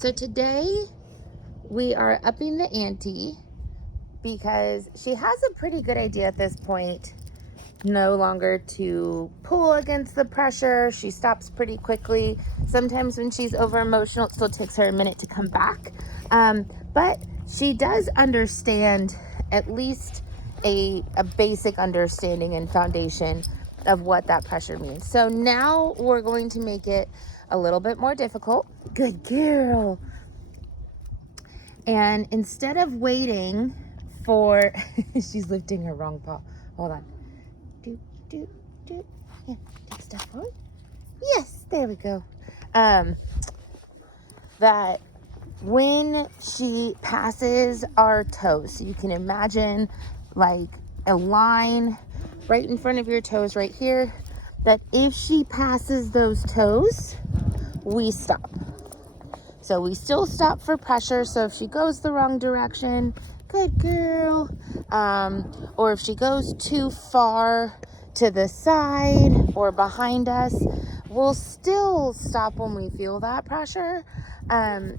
So today we are upping the ante because she has a pretty good idea at this point no longer to pull against the pressure. She stops pretty quickly. Sometimes when she's over emotional, it still takes her a minute to come back. But she does understand at least a basic understanding and foundation of what that pressure means. So now we're going to make it a little bit more difficult. Good girl. And instead of waiting for, she's lifting her wrong paw. Hold on. Do. Yeah, take stuff forward. Yes, there we go. That when she passes our toes, so you can imagine like a line right in front of your toes right here, that if she passes those toes, we stop. So we still stop for pressure. So if she goes the wrong direction, good girl. Or if she goes too far to the side or behind us, we'll still stop when we feel that pressure.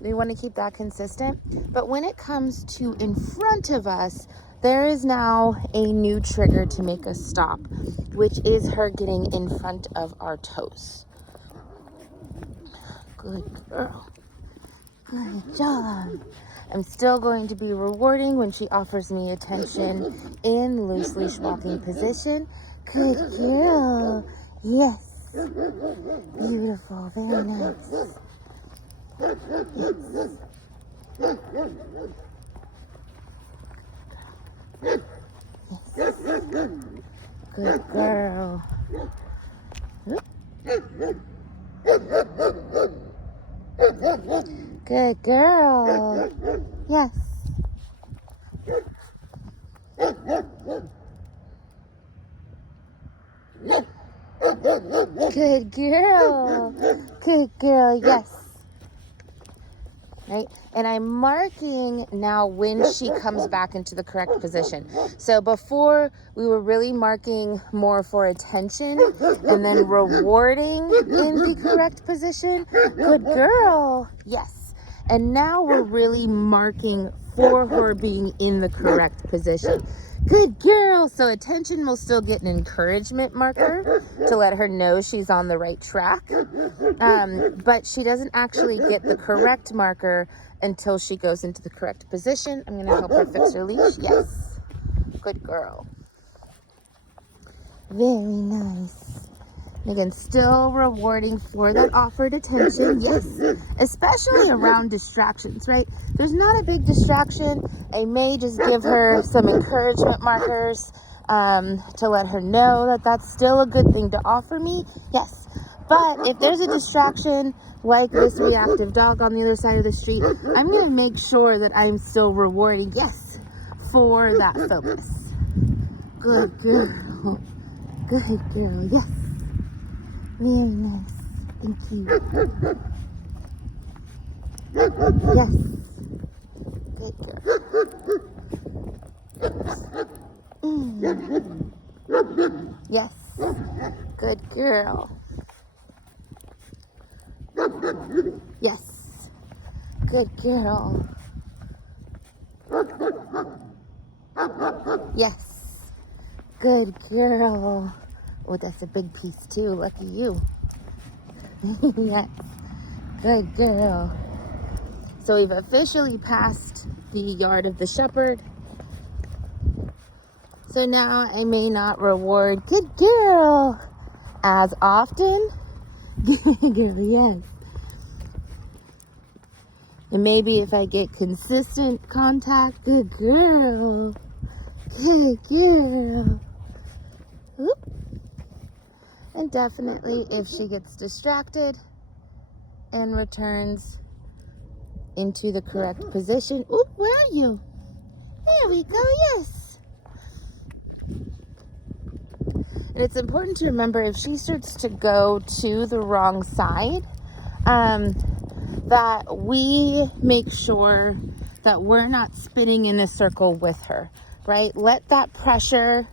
We want to keep that consistent. But when it comes to in front of us, there is now a new trigger to make us stop, which is her getting in front of our toes. Good girl. Good job. I'm still going to be rewarding when she offers me attention in loose leash walking position. Good girl. Yes. Beautiful. Very nice. Yes. Good girl. Good girl. Yes. Good girl. Good girl. Yes. Right? And I'm marking now when she comes back into the correct position. So before we were really marking more for attention and then rewarding in the correct position. Good girl. Yes. And now we're really marking for her being in the correct position. Good girl. So attention will still get an encouragement marker to let her know she's on the right track. But she doesn't actually get the correct marker until she goes into the correct position. I'm going to help her fix her leash. Yes. Good girl. Very nice. And again, still rewarding for that offered attention. Yes. Especially around distractions, right? There's not a big distraction. I may just give her some encouragement markers to let her know that that's still a good thing to offer me. Yes. But if there's a distraction like this reactive dog on the other side of the street, I'm going to make sure that I'm still rewarding, yes, for that focus. Good girl. Good girl. Yes. Very nice. Thank you. Yes. Good girl. Yes. Good girl. Yes. Good girl. Yes. Good girl. Oh, that's a big piece too. Lucky you. Yes. Good girl. So we've officially passed the yard of the shepherd. So now I may not reward good girl as often. Good girl, yes. And maybe if I get consistent contact, good girl. Good girl. Oop. And definitely if she gets distracted and returns into the correct position. Oop, where are you? There we go, yes. And it's important to remember if she starts to go to the wrong side, that we make sure that we're not spinning in a circle with her, right? Let that pressure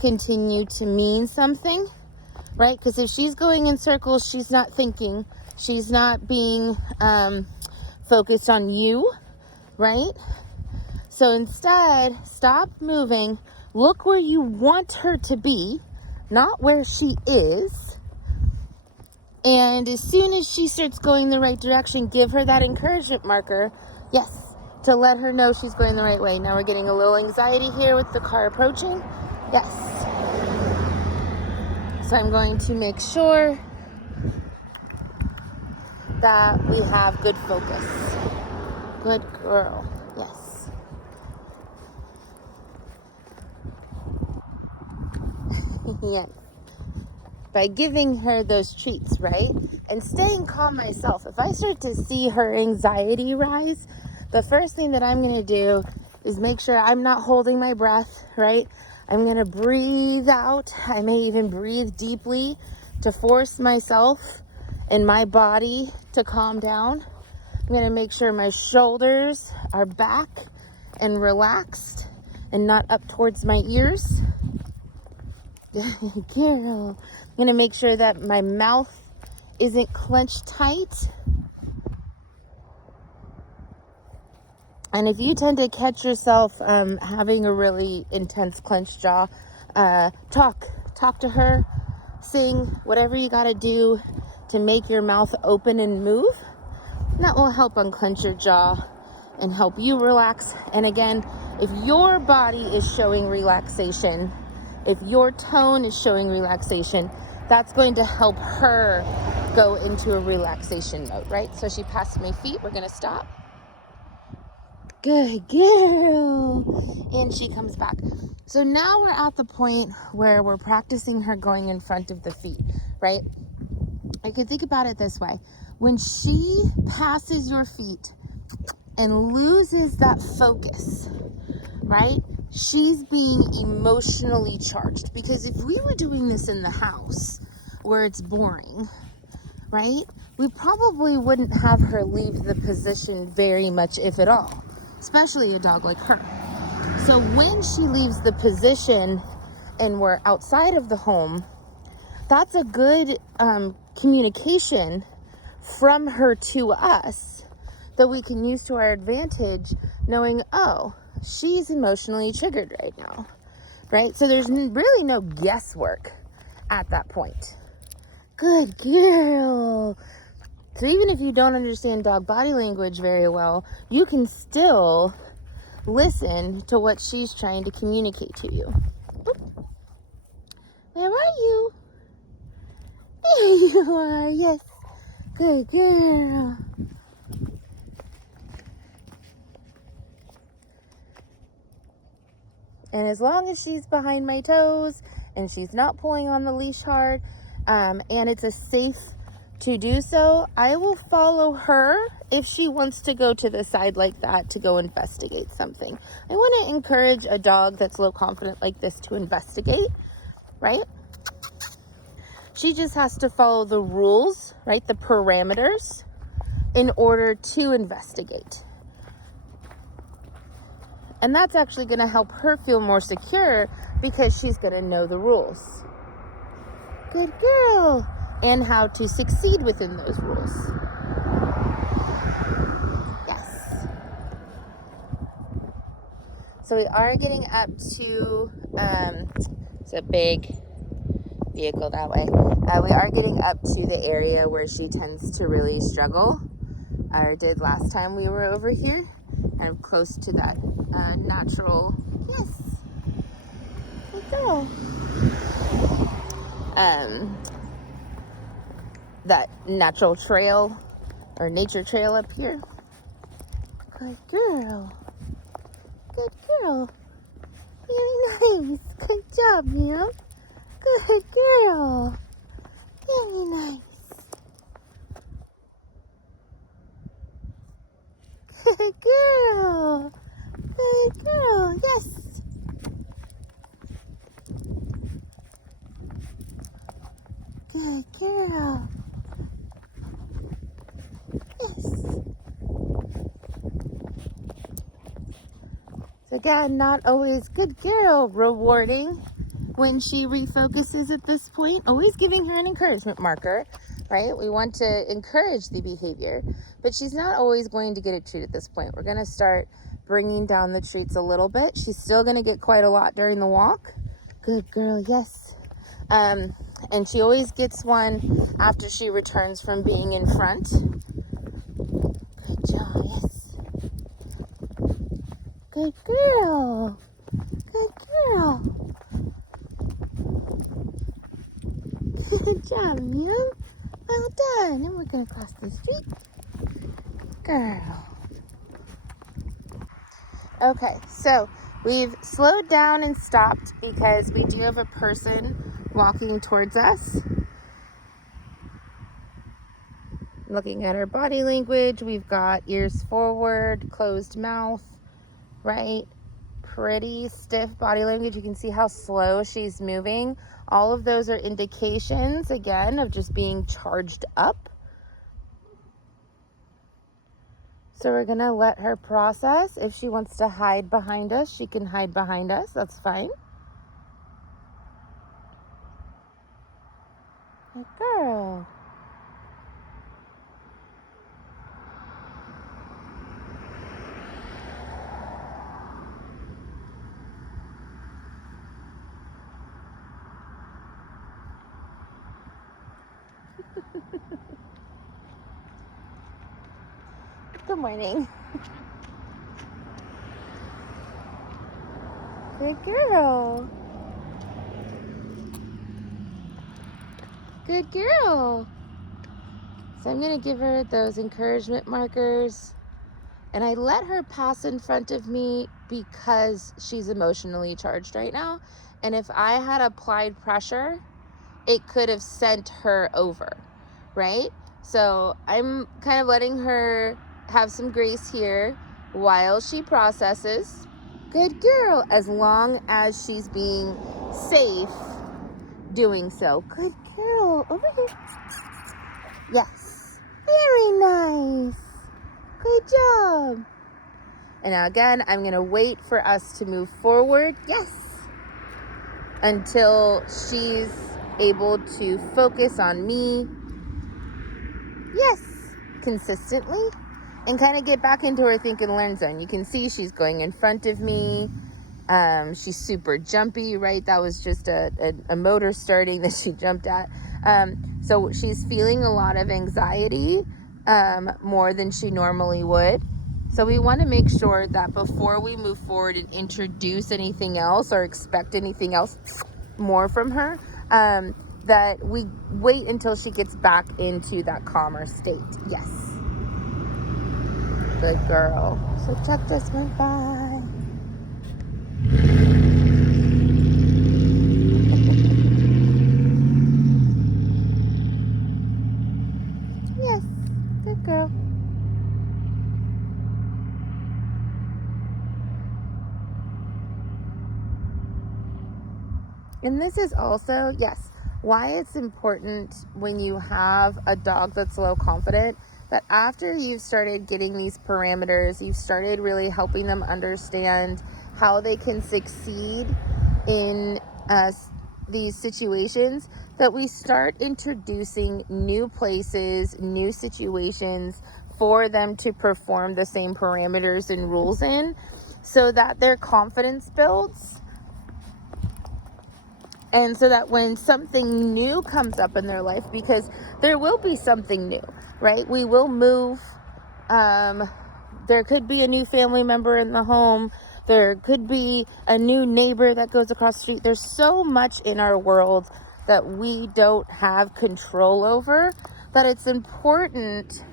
continue to mean something, right? Because if she's going in circles, she's not thinking, she's not being focused on you, right? So instead, stop moving. Look where you want her to be, not where she is. And as soon as she starts going the right direction, give her that encouragement marker. Yes, to let her know she's going the right way. Now we're getting a little anxiety here with the car approaching. Yes. So I'm going to make sure that we have good focus. Good girl. Yes. Yes. By giving her those treats, right? And staying calm myself. If I start to see her anxiety rise, the first thing that I'm going to do is make sure I'm not holding my breath, right? I'm going to breathe out. I may even breathe deeply to force myself and my body to calm down. I'm going to make sure my shoulders are back and relaxed and not up towards my ears. Girl. I'm going to make sure that my mouth isn't clenched tight. And if you tend to catch yourself having a really intense clenched jaw, talk to her, sing, whatever you got to do to make your mouth open and move. And that will help unclench your jaw and help you relax. And again, if your body is showing relaxation, if your tone is showing relaxation, that's going to help her go into a relaxation mode, right? So she passed my feet. We're going to stop. Good girl. And she comes back. So now we're at the point where we're practicing her going in front of the feet, right? I could think about it this way. When she passes your feet and loses that focus, right? She's being emotionally charged, because if we were doing this in the house where it's boring, right, we probably wouldn't have her leave the position very much, if at all, especially a dog like her. So when she leaves the position and we're outside of the home, that's a good communication from her to us that we can use to our advantage, knowing, oh, she's emotionally triggered right now, right? So there's really no guesswork at that point. Good girl. So even if you don't understand dog body language very well, you can still listen to what she's trying to communicate to you. Oop. Where are you? There you are. Yes. Good girl. And as long as she's behind my toes and she's not pulling on the leash hard, and it's a safe to do so, I will follow her if she wants to go to the side like that to go investigate something. I want to encourage a dog that's low confident like this to investigate, right? She just has to follow the rules, right? The parameters in order to investigate. And that's actually going to help her feel more secure because she's going to know the rules. Good girl. And how to succeed within those rules. Yes. So we are getting up to, it's a big vehicle that way. We are getting up to the area where she tends to really struggle, or did last time we were over here, kind of close to that natural, yes, good girl. That natural trail or nature trail up here. Good girl. Good girl. Very nice. Good job, ma'am. Good girl. Very nice. Good girl. Good girl. Yes. Good girl. Yes. So again, not always good girl rewarding when she refocuses at this point. Always giving her an encouragement marker, right? We want to encourage the behavior. But but she's not always going to get a treat at this point. We're going to start bringing down the treats a little bit. She's still going to get quite a lot during the walk. Good girl, yes. And she always gets one after she returns from being in front. Good job, yes. Good girl. Good girl. Good job, Mia. Well done. And we're going to cross the street. Girl. Okay, so we've slowed down and stopped because we do have a person walking towards us. Looking at her body language, we've got ears forward, closed mouth, right? Pretty stiff body language. You can see how slow she's moving. All of those are indications, again, of just being charged up. So we're going to let her process. If she wants to hide behind us, she can hide behind us. That's fine. Good girl. Good morning. Good girl. Good girl. So I'm going to give her those encouragement markers. And I let her pass in front of me because she's emotionally charged right now. And if I had applied pressure, it could have sent her over, right? So I'm kind of letting her have some grace here while she processes. Good girl, as long as she's being safe doing so. Good girl, over here. Yes, very nice. Good job. And now again, I'm gonna wait for us to move forward. Yes. Until she's able to focus on me. Yes. Consistently. And kind of get back into her think and learn zone. You can see she's going in front of me. She's super jumpy, right? That was just a motor starting that she jumped at. So she's feeling a lot of anxiety, more than she normally would. So we want to make sure that before we move forward and introduce anything else or expect anything else more from her, that we wait until she gets back into that calmer state. Yes. Good girl. So Chuck just went by. Yes. Good girl. And this is also, yes, why it's important when you have a dog that's low confident, that after you've started getting these parameters, you've started really helping them understand how they can succeed in these situations, that we start introducing new places, new situations for them to perform the same parameters and rules in, so that their confidence builds. And so that when something new comes up in their life, because there will be something new, right? We will move. There could be a new family member in the home. There could be a new neighbor that goes across the street. There's so much in our world that we don't have control over, that it's important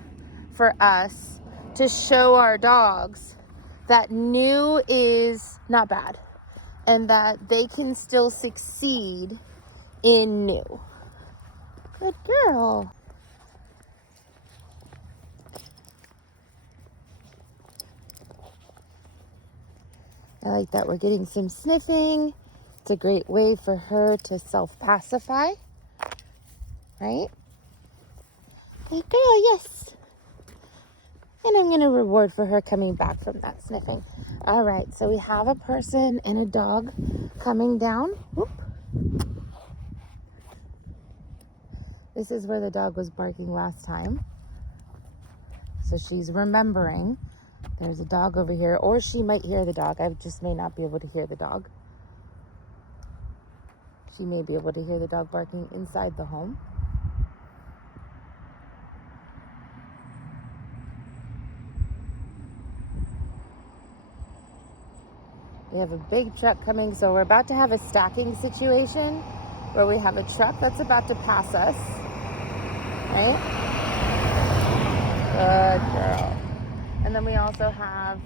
for us to show our dogs that new is not bad, and that they can still succeed in new. Good girl. I like that we're getting some sniffing. It's a great way for her to self-pacify, right? Good girl, yes. And I'm gonna reward for her coming back from that sniffing. All right, so we have a person and a dog coming down. Whoop. This is where the dog was barking last time. So she's remembering there's a dog over here, or she might hear the dog. I just may not be able to hear the dog. She may be able to hear the dog barking inside the home. We have a big truck coming, so we're about to have a stacking situation where we have a truck that's about to pass us, right? Good girl. And then we also have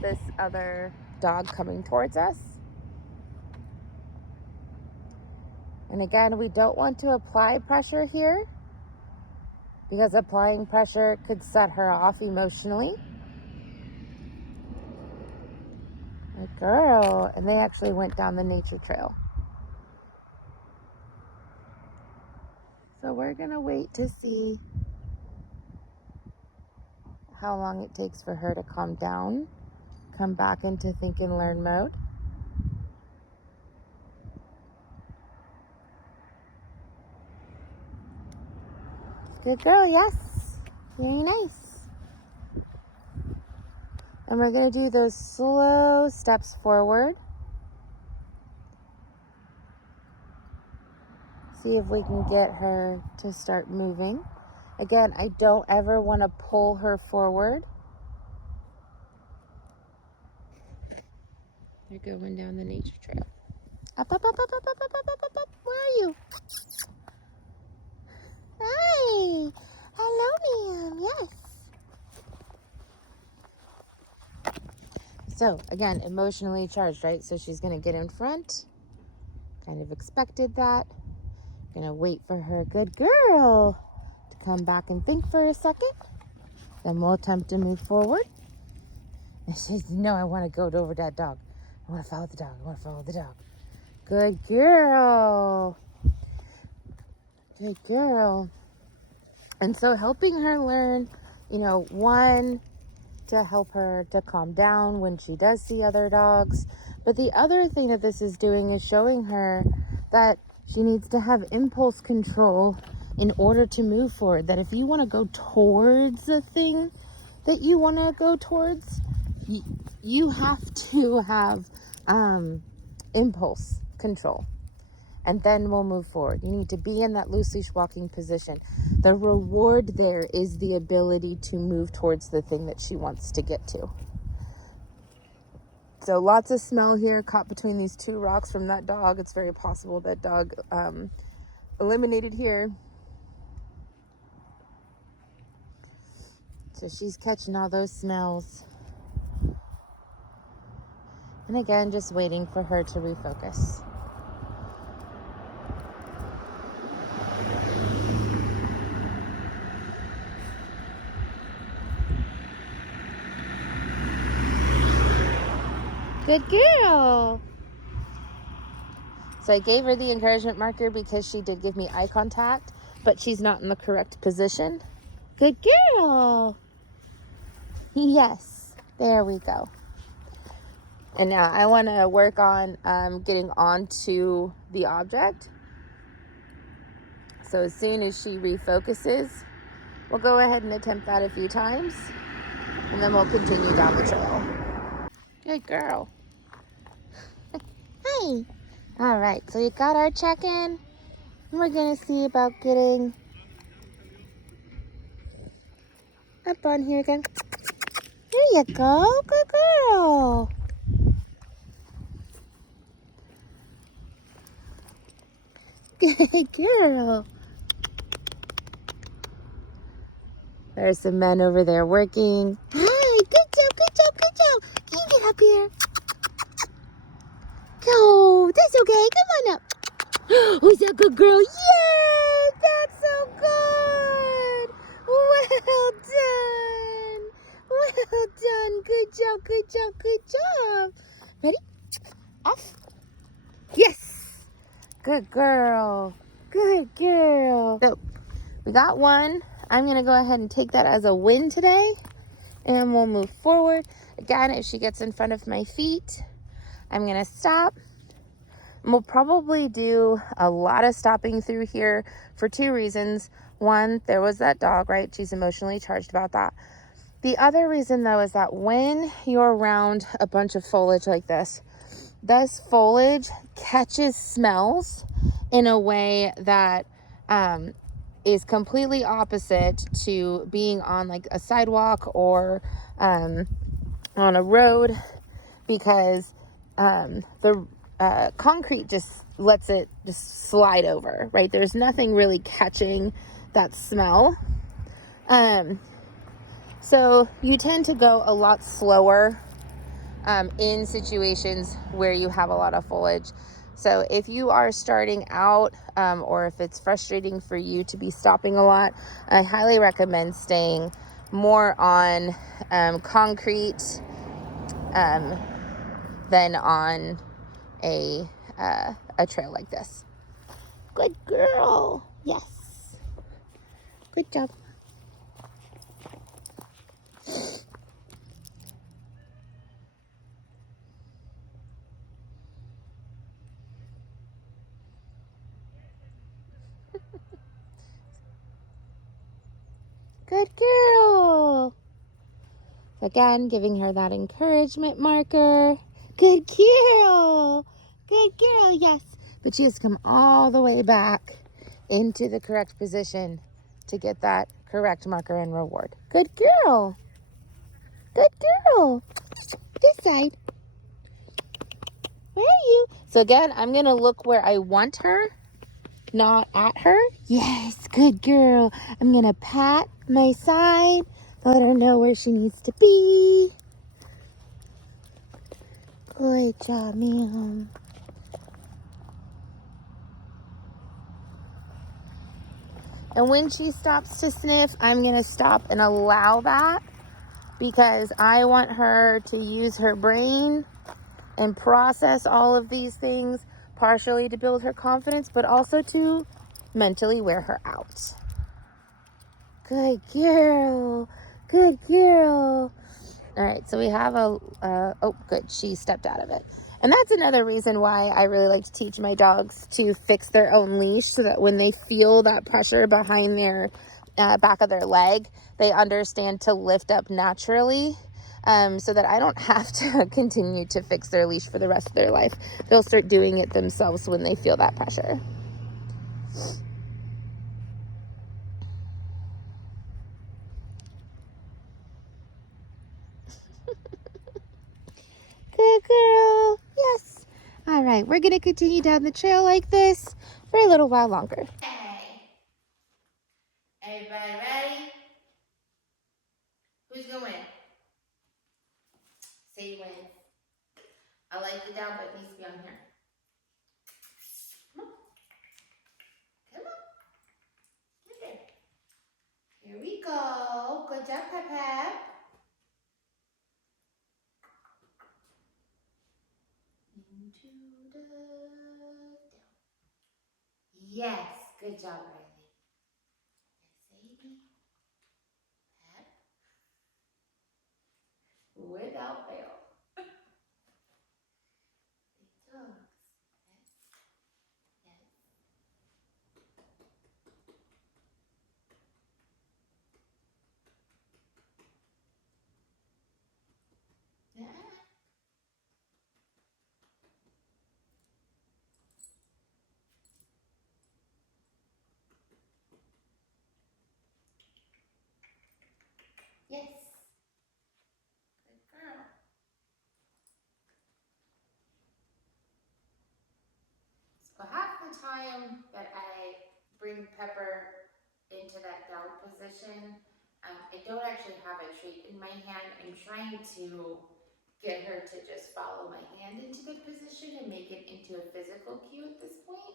this other dog coming towards us. And again, we don't want to apply pressure here because applying pressure could set her off emotionally. Good girl. And they actually went down the nature trail. So we're gonna wait to see how long it takes for her to calm down, come back into think and learn mode. Good girl, yes. Very nice. And we're gonna do those slow steps forward. See if we can get her to start moving. Again, I don't ever want to pull her forward. They're going down the nature trail. Up, up, up, up, up, up, up, up, up, up. Where are you? Hi. Hello, ma'am. Yes. So, again, emotionally charged, right? So she's going to get in front. Kind of expected that. Going to wait for her, good girl, to come back and think for a second. Then we'll attempt to move forward. And she says, no, I want to go over that dog. I want to follow the dog. I want to follow the dog. Good girl. Good girl. And so helping her learn, one, to help her to calm down when she does see other dogs. But the other thing that this is doing is showing her that she needs to have impulse control in order to move forward. That if you want to go towards the thing that you want to go towards, you have to have impulse control. And then we'll move forward. You need to be in that loose leash walking position. The reward there is the ability to move towards the thing that she wants to get to. So lots of smell here caught between these two rocks from that dog. It's very possible that dog eliminated here. So she's catching all those smells. And again, just waiting for her to refocus. Good girl. So I gave her the encouragement marker because she did give me eye contact, but she's not in the correct position. Good girl. Yes, there we go. And now I want to work on getting onto the object. So as soon as she refocuses, we'll go ahead and attempt that a few times, and then we'll continue down the trail. Good girl. Hi. All right, so you got our check-in, and we're gonna see about getting up on here again. There you go, good girl. Good girl. There's some men over there working. Hi, good job, good job, good job. Can you get up here? Oh, that's okay. Come on up. Who's that good girl? Yeah, that's so good. Well done. Well done. Good job, good job, good job. Ready? Off. Yes. Good girl. Good girl. So, we got one. I'm going to go ahead and take that as a win today. And we'll move forward. Again, if she gets in front of my feet, I'm going to stop. And we'll probably do a lot of stopping through here for two reasons. One, there was that dog, right? She's emotionally charged about that. The other reason though is that when you're around a bunch of foliage like this foliage catches smells in a way that is completely opposite to being on like a sidewalk or on a road, because the concrete just lets it just slide over, right? There's nothing really catching that smell. So you tend to go a lot slower in situations where you have a lot of foliage. So if you are starting out or if it's frustrating for you to be stopping a lot, I highly recommend staying more on concrete than on a trail like this. Good girl. Yes. Good job. Good girl. Again, giving her that encouragement marker. Good girl. Good girl, yes. But she has come all the way back into the correct position to get that correct marker and reward. Good girl. Good girl. This side. Where are you? So again, I'm going to look where I want her, not at her. Yes, good girl. I'm going to pat my side, let her know where she needs to be. Good job, ma'am. And when she stops to sniff, I'm going to stop and allow that, because I want her to use her brain and process all of these things, partially to build her confidence, but also to mentally wear her out. Good girl. Good girl. All right, so we have oh, good. She stepped out of it. And that's another reason why I really like to teach my dogs to fix their own leash, so that when they feel that pressure behind their back of their leg, they understand to lift up naturally, so that I don't have to continue to fix their leash for the rest of their life. They'll start doing it themselves when they feel that pressure. Good girl. Yes. All right, we're going to continue down the trail like this for a little while longer. Okay. Everybody ready? Who's going to win? Say you win. I like the down, but it needs to be on here. Come on. Come on. Get there. Here we go. Good job, Pep Pep. Into the down. Yes. Good job, Riley. Yes, baby. Pep. Without fail. Big dogs. Yes. Yes. Yeah. Yes. Good girl. So half the time that I bring Pepper into that down position, I don't actually have a treat in my hand. I'm trying to get her to just follow my hand into good position and make it into a physical cue at this point.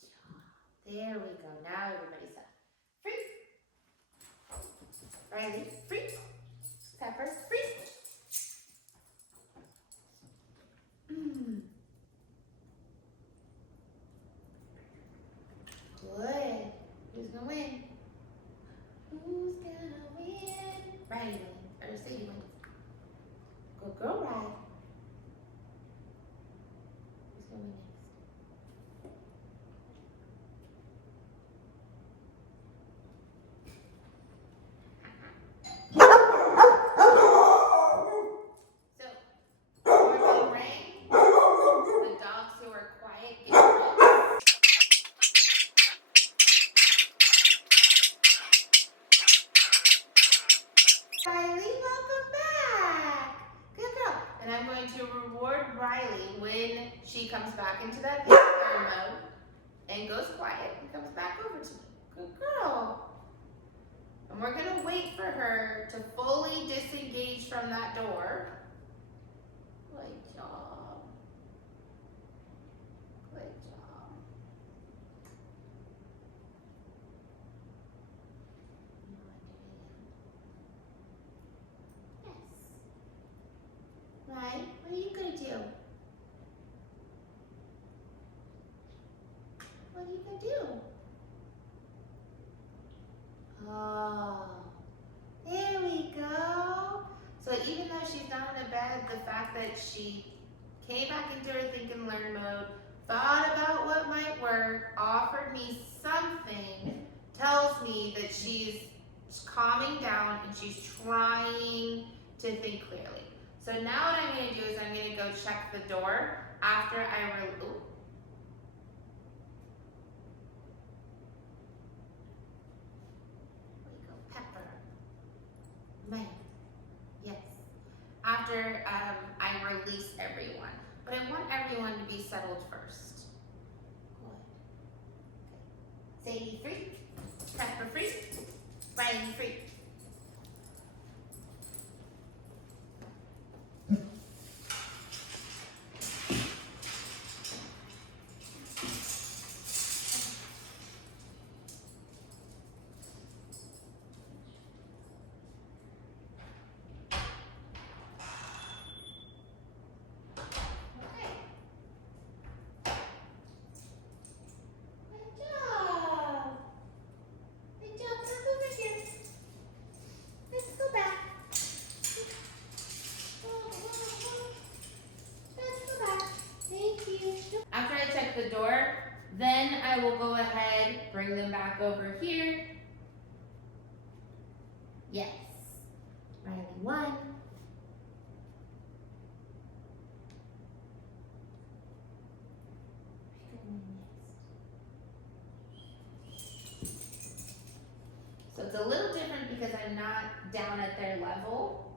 Good job. There we go. Now everybody's up. Free. Riley, free. Pepper, free. Good. Who's gonna win? Who's gonna win? Riley wins. Or Sadie wins. Good girl, Riley. Who's gonna win next? reward Riley when she comes back into that learn mode and goes quiet and comes back over to me. Good girl. And we're gonna wait for her to fully disengage from that door. Good job. Good job. Yes. Right? What are you gonna do? What are you gonna do? Oh, there we go. So even though she's not in a bed, the fact that she came back into her think and learn mode, thought about what might work, offered me something, tells me that she's calming down and she's trying to think clearly. So now what I'm gonna do is I'm gonna go check the door after I ooh. Pepper. Man. Yes. After I release everyone. But I want everyone to be settled first. Good. Okay. Sadie free. Pepper free. Riley free. After I check the door, then I will go ahead, bring them back over here. Yes. Riley 1. So it's a little different because I'm not down at their level,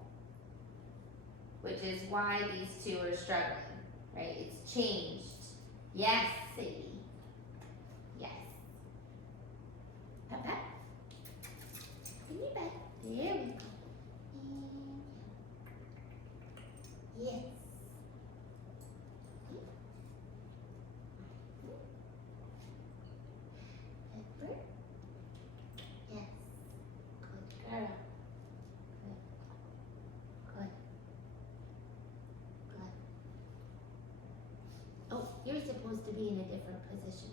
which is why these two are struggling, right? It's changed. Yes, Sadie. Yes. Pep, pep. In your bed. There we go. Yes. Pepper. Yes. Good girl. Good. Good. Good. Oh, you're supposed to be in a different position.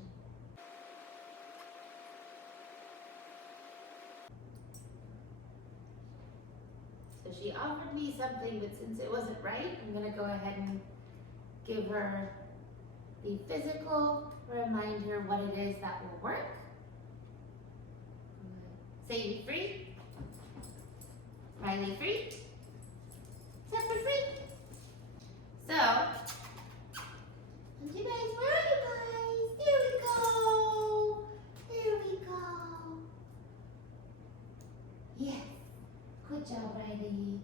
So she offered me something, but since it wasn't right, I'm gonna go ahead and give her the physical, remind her what it is that will work. Sadie free. Riley free. Pepper free. So, you guys, where are you guys? There we go. There we go. Yes. Good job, Riley.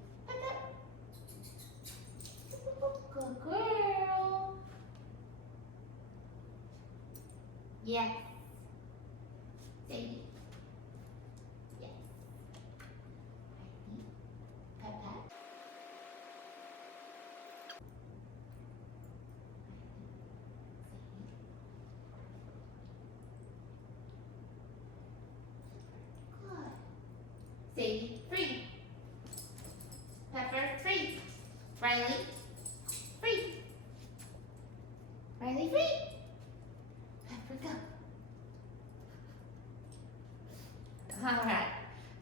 Good girl. Yes. Sadie. Yes. Riley. Peppa. Good. Sadie, free. Pepper, free. Riley, free. Riley, free. Pepper, go. All right.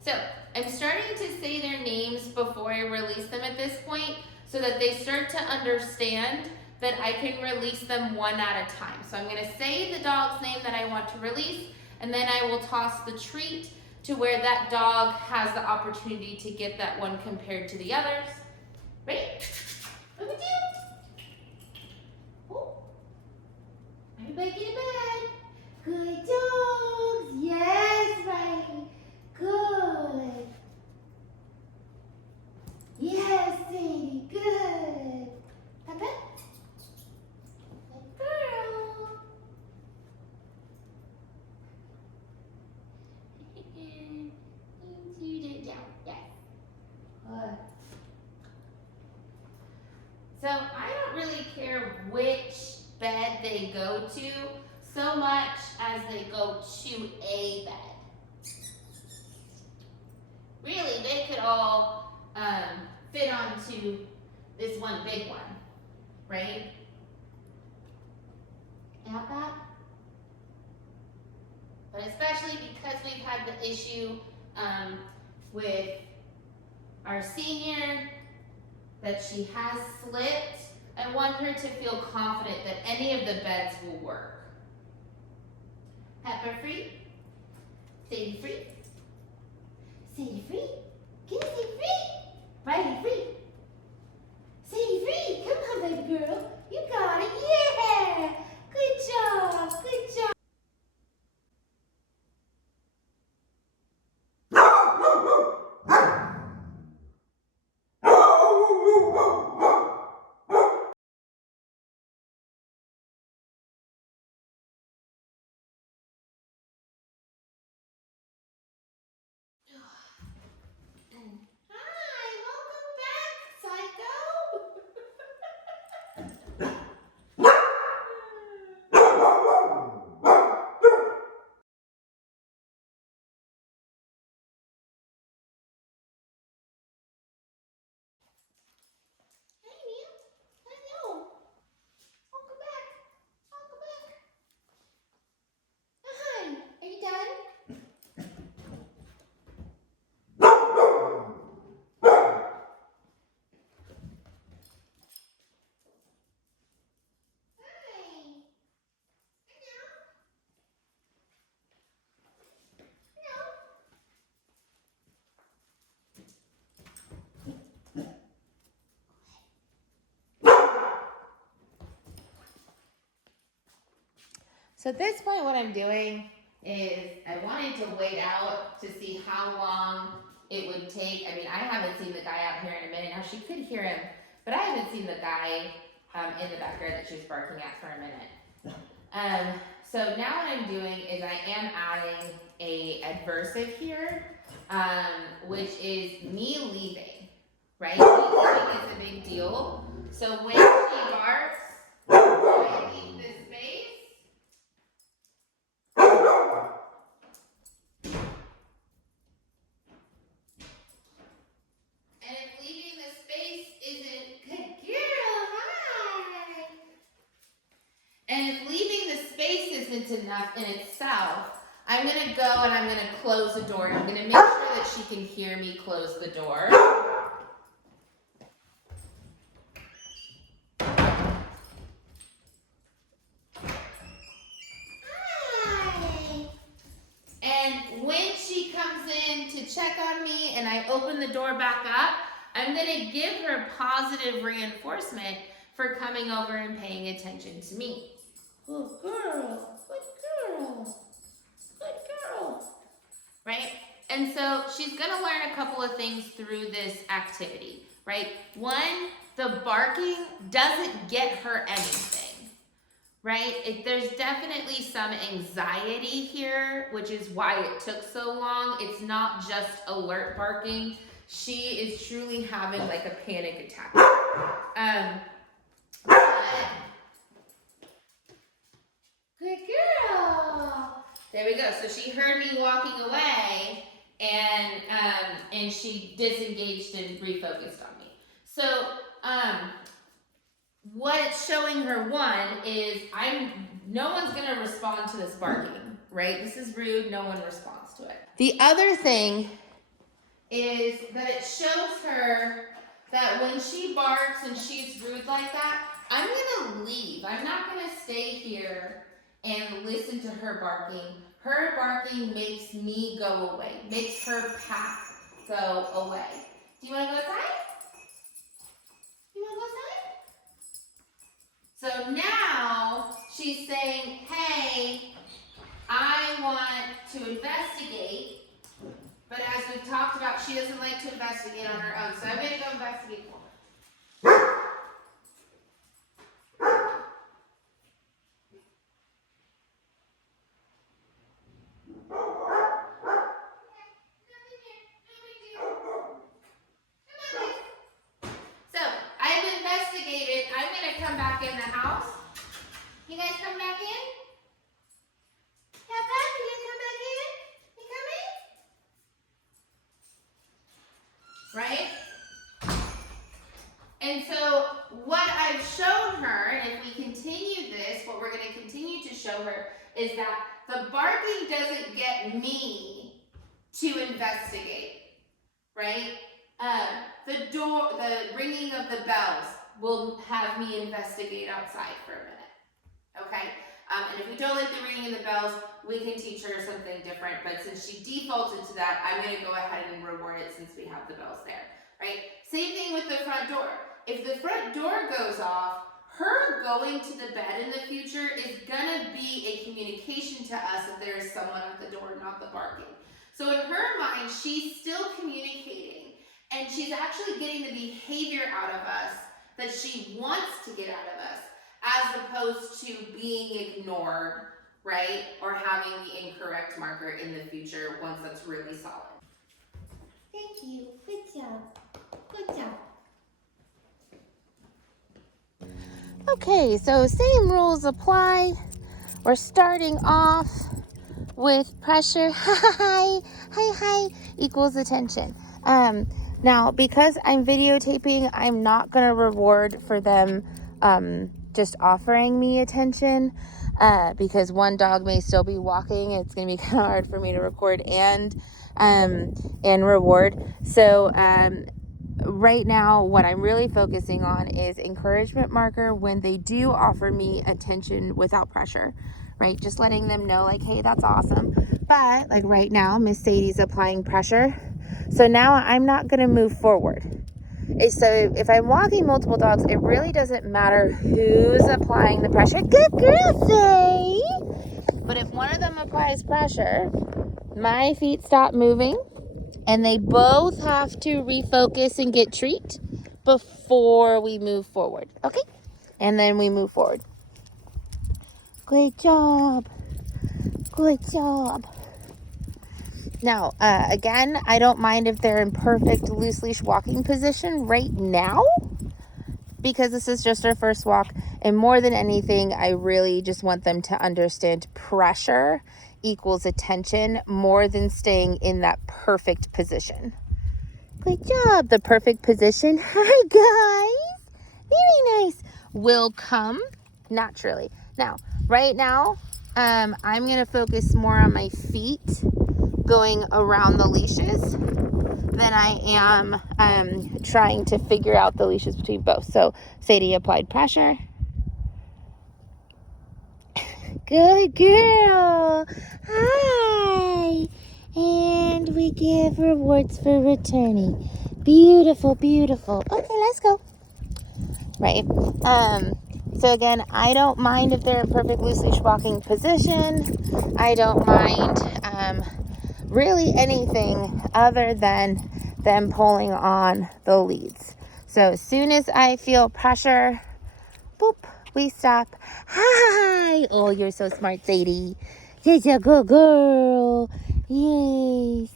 So I'm starting to say their names before I release them at this point so that they start to understand that I can release them one at a time. So I'm going to say the dog's name that I want to release, and then I will toss the treat to where that dog has the opportunity to get that one compared to the others. Ready? Over to you. Oh. Everybody get in bed. Good dogs. Yes, Riley. Good. Yes, Sadie. Good. Peppa. So I don't really care which bed they go to so much as they go to a bed. Really, they could all fit onto this one big one, right? Got that? But especially because we've had the issue with our senior that she has slipped, I want her to feel confident that any of the beds will work. Pepper free, Sadie free, Sadie free, get Sadie free, Riley free, Sadie free, come on baby girl, you got it, yeah, good job, good job. Hi, welcome back, Psycho. Hey, Mia. Hello. Welcome back. Welcome back. Hi. Are you done? Hi. Hello. Hello. So at this point, what I'm doing is I wanted to wait out to see how long it would take. I mean, I haven't seen the guy out here in a minute. Now, she could hear him, but I haven't seen the guy in the backyard that she was barking at for a minute. So now what I'm doing is I am adding a adversive here, which is me leaving, right? Me leaving is a big deal. So when she barks, I leave this space. And if leaving the space isn't good girl, hi. And if leaving the space isn't enough in itself, I'm gonna go and I'm gonna close the door. I'm gonna make sure that she can hear me close the door. Hi. And when she comes in to check on me and I open the door back up, I'm gonna give her positive reinforcement for coming over and paying attention to me. Good girl, good girl, good girl. Right? And so she's gonna learn a couple of things through this activity, right? One, the barking doesn't get her anything, right? There's definitely some anxiety here, which is why it took so long. It's not just alert barking. She is truly having like a panic attack. Good girl. There we go. So she heard me walking away, and she disengaged and refocused on me. So what it's showing her, one, is no one's gonna respond to this barking, right? This is rude. No one responds to it. The other thing is that it shows her that when she barks and she's rude like that, I'm gonna leave. I'm not gonna stay here and listen to her barking. Her barking makes me go away, makes her path go away. Do you wanna go outside? You wanna go outside? So now she's saying, hey, I want to investigate. But as we've talked about, she doesn't like to investigate on her own. So I'm gonna go investigate for her. So I've investigated back in the house. You guys come back in? Have fun? You guys come back in? You coming? Right? And so what I've shown her, and if we continue this, what we're going to continue to show her is that the barking doesn't get me to investigate, right? The ringing of the bells will have me investigate outside for a minute, okay? And if we don't like the ringing of the bells, we can teach her something different, but since she defaulted to that, I'm going to go ahead and reward it since we have the bells there, right? Same thing with the front door. If the front door goes off, her going to the bed in the future is gonna be a communication to us that there is someone at the door, not the barking. So in her mind, she's still communicating, and she's actually getting the behavior out of us that she wants to get out of us, as opposed to being ignored, right? Or having the incorrect marker in the future once that's really solid. Thank you. Good job. Good job. Okay, so same rules apply. We're starting off with pressure. Hi equals attention. Now, because I'm videotaping, I'm not going to reward for them just offering me attention because one dog may still be walking. It's going to be kind of hard for me to record and reward. So right now, what I'm really focusing on is encouragement marker when they do offer me attention without pressure, right? Just letting them know like, hey, that's awesome. But like right now, Miss Sadie's applying pressure. So now I'm not going to move forward. So if I'm walking multiple dogs, it really doesn't matter who's applying the pressure. Good girl, Sadie. But if one of them applies pressure, my feet stop moving. And they both have to refocus and get treat before we move forward. Okay? And then we move forward. Great job. Good job. Now, again, I don't mind if they're in perfect loose leash walking position right now, because this is just our first walk. And more than anything, I really just want them to understand pressure equals attention more than staying in that perfect position. Good job. The perfect position, hi guys, very nice, will come naturally. Now, right now, I'm going to focus more on my feet going around the leashes than I am trying to figure out the leashes between both. So Sadie applied pressure. Good girl. Hi. And we give rewards for returning. Beautiful, beautiful. Okay, let's go. Right. So again, I don't mind if they're in perfect loose leash walking position. I don't mind really anything other than them pulling on the leads. So as soon as I feel pressure, boop, we stop. Hi. Oh, you're so smart, Sadie. She's a good girl. Yes.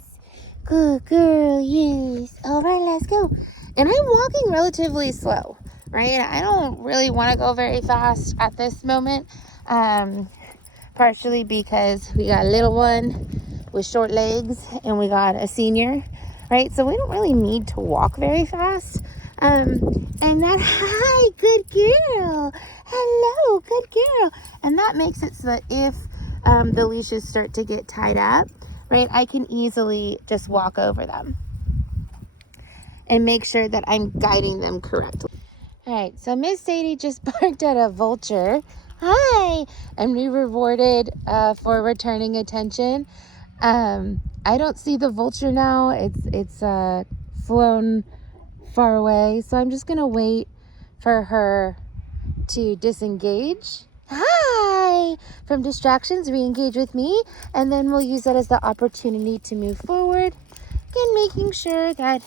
Good girl. Yes. All right, let's go. And I'm walking relatively slow, right? I don't really want to go very fast at this moment. Partially because we got a little one with short legs and we got a senior, right? So we don't really need to walk very fast. And that, hi, good girl. Hello, good girl. And that makes it so that if the leashes start to get tied up, right, I can easily just walk over them and make sure that I'm guiding them correctly. All right, so Miss Sadie just barked at a vulture. Hi, and we rewarded for returning attention. I don't see the vulture now. It's flown far away, so I'm just gonna wait for her to disengage. Hi! From distractions, re-engage with me, and then we'll use that as the opportunity to move forward. Again, making sure that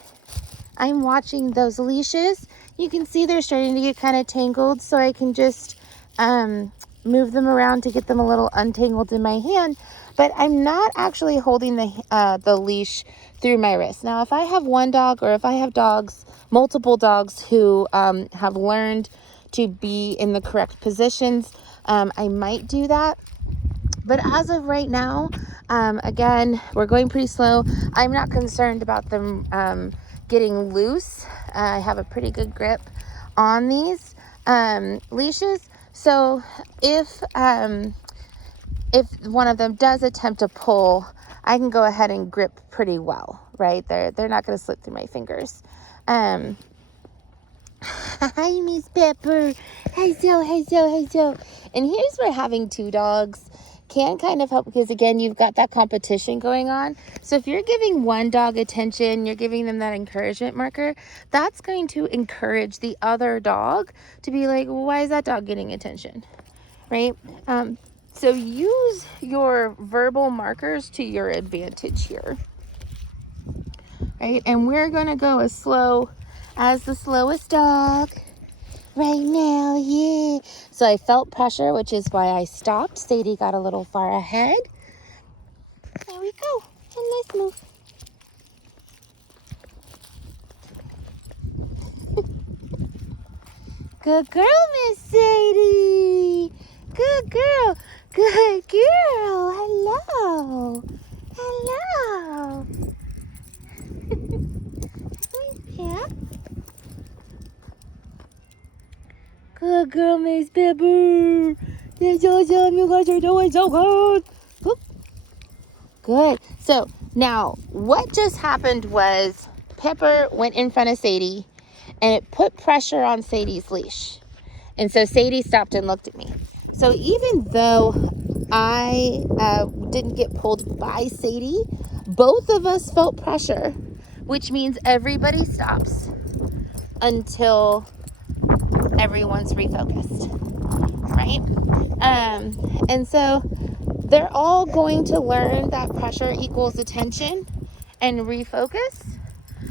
I'm watching those leashes. You can see they're starting to get kind of tangled, so I can just move them around to get them a little untangled in my hand. But I'm not actually holding the leash through my wrist. Now, if I have one dog or if I have dogs, multiple dogs who have learned to be in the correct positions, I might do that. But as of right now, again, we're going pretty slow. I'm not concerned about them getting loose. I have a pretty good grip on these leashes. So if one of them does attempt to pull, I can go ahead and grip pretty well, right? They're not going to slip through my fingers. Hi, Miss Pepper. Hi, so. And here's where having two dogs can kind of help, because again, you've got that competition going on. So if you're giving one dog attention, you're giving them that encouragement marker, that's going to encourage the other dog to be like, well, why is that dog getting attention, right? So use your verbal markers to your advantage here, right? And we're going to go as slow as the slowest dog right now, yeah. So I felt pressure, which is why I stopped. Sadie got a little far ahead. There we go. And let's move. Good girl, Miss Sadie. Good girl. Good girl. Hello. Hello. Yeah. Good girl, Miss Pepper. That's awesome. You guys are doing so good. Whoop. Good. So now what just happened was Pepper went in front of Sadie and it put pressure on Sadie's leash. And so Sadie stopped and looked at me. So even though I didn't get pulled by Sadie, both of us felt pressure, which means everybody stops until everyone's refocused, right? And so they're all going to learn that pressure equals attention and refocus.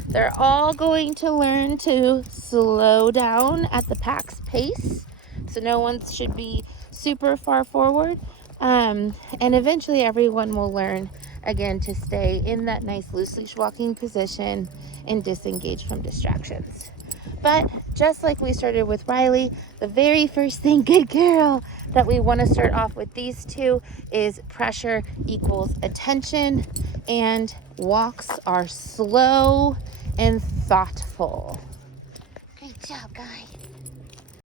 They're all going to learn to slow down at the pack's pace. So no one should be super far forward. And eventually everyone will learn again to stay in that nice loose leash walking position and disengage from distractions. But just like we started with Riley, the very first thing, good girl, that we want to start off with these two is pressure equals attention, and walks are slow and thoughtful. Great job, guys.